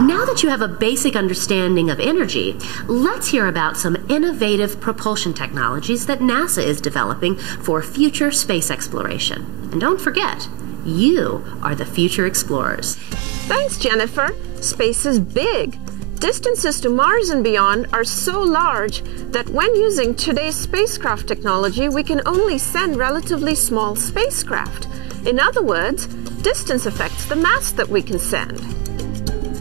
Now that you have a basic understanding of energy, let's hear about some innovative propulsion technologies that NASA is developing for future space exploration. And don't forget, you are the future explorers. Thanks, Jennifer. Space is big. Distances to Mars and beyond are so large that when using today's spacecraft technology, we can only send relatively small spacecraft. In other words, distance affects the mass that we can send.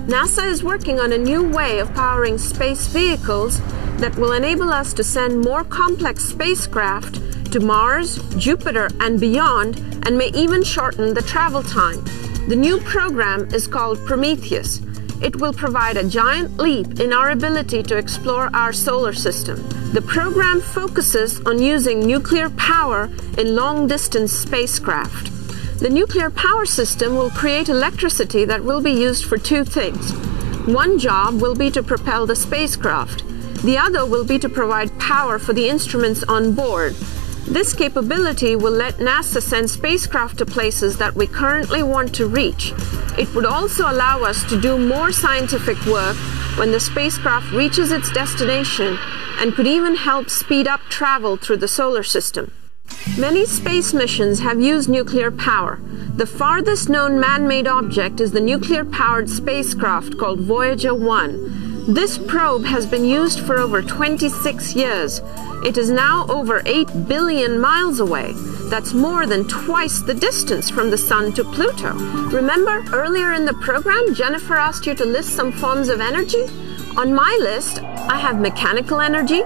NASA is working on a new way of powering space vehicles that will enable us to send more complex spacecraft to Mars, Jupiter, and beyond, and may even shorten the travel time. The new program is called Prometheus. It will provide a giant leap in our ability to explore our solar system. The program focuses on using nuclear power in long-distance spacecraft. The nuclear power system will create electricity that will be used for two things. One job will be to propel the spacecraft. The other will be to provide power for the instruments on board. This capability will let NASA send spacecraft to places that we currently want to reach. It would also allow us to do more scientific work when the spacecraft reaches its destination and could even help speed up travel through the solar system. Many space missions have used nuclear power. The farthest known man-made object is the nuclear-powered spacecraft called Voyager 1. This probe has been used for over 26 years. It is now over 8 billion miles away. That's more than twice the distance from the Sun to Pluto. Remember, earlier in the program, Jennifer asked you to list some forms of energy? On my list, I have mechanical energy,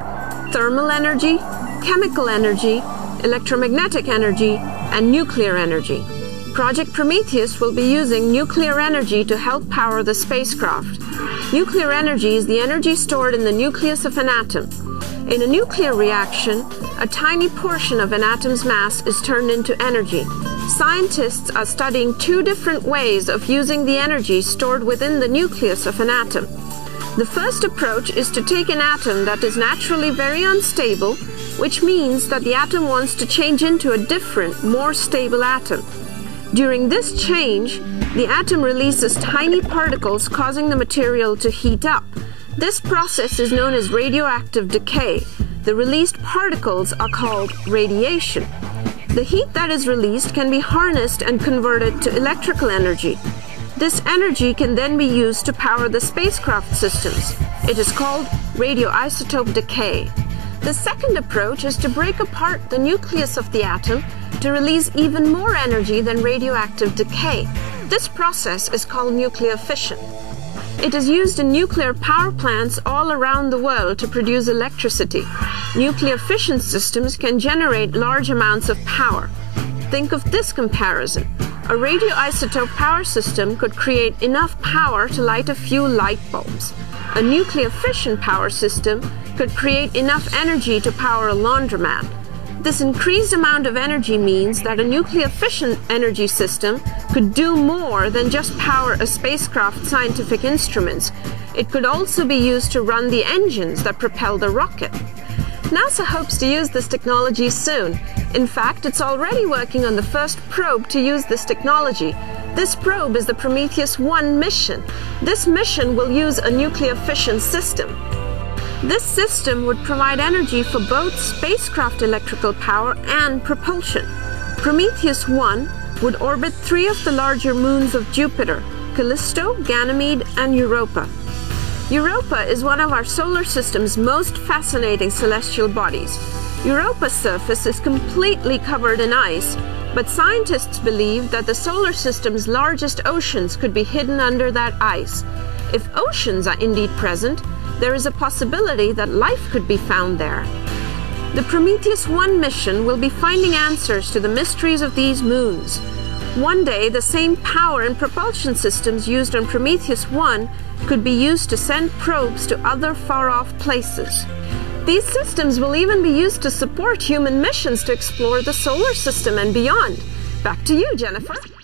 thermal energy, chemical energy, electromagnetic energy, and nuclear energy. Project Prometheus will be using nuclear energy to help power the spacecraft. Nuclear energy is the energy stored in the nucleus of an atom. In a nuclear reaction, a tiny portion of an atom's mass is turned into energy. Scientists are studying two different ways of using the energy stored within the nucleus of an atom. The first approach is to take an atom that is naturally very unstable, which means that the atom wants to change into a different, more stable atom. During this change, the atom releases tiny particles causing the material to heat up. This process is known as radioactive decay. The released particles are called radiation. The heat that is released can be harnessed and converted to electrical energy. This energy can then be used to power the spacecraft systems. It is called radioisotope decay. The second approach is to break apart the nucleus of the atom to release even more energy than radioactive decay. This process is called nuclear fission. It is used in nuclear power plants all around the world to produce electricity. Nuclear fission systems can generate large amounts of power. Think of this comparison. A radioisotope power system could create enough power to light a few light bulbs. A nuclear fission power system could create enough energy to power a laundromat. This increased amount of energy means that a nuclear fission energy system could do more than just power a spacecraft's scientific instruments. It could also be used to run the engines that propel the rocket. NASA hopes to use this technology soon. In fact, it's already working on the first probe to use this technology. This probe is the Prometheus 1 mission. This mission will use a nuclear fission system. This system would provide energy for both spacecraft electrical power and propulsion. Prometheus 1 would orbit 3 of the larger moons of Jupiter: Callisto, Ganymede, and Europa. Europa is one of our solar system's most fascinating celestial bodies. Europa's surface is completely covered in ice, but scientists believe that the solar system's largest oceans could be hidden under that ice. If oceans are indeed present, there is a possibility that life could be found there. The Prometheus 1 mission will be finding answers to the mysteries of these moons. One day, the same power and propulsion systems used on Prometheus 1 could be used to send probes to other far-off places. These systems will even be used to support human missions to explore the solar system and beyond. Back to you, Jennifer.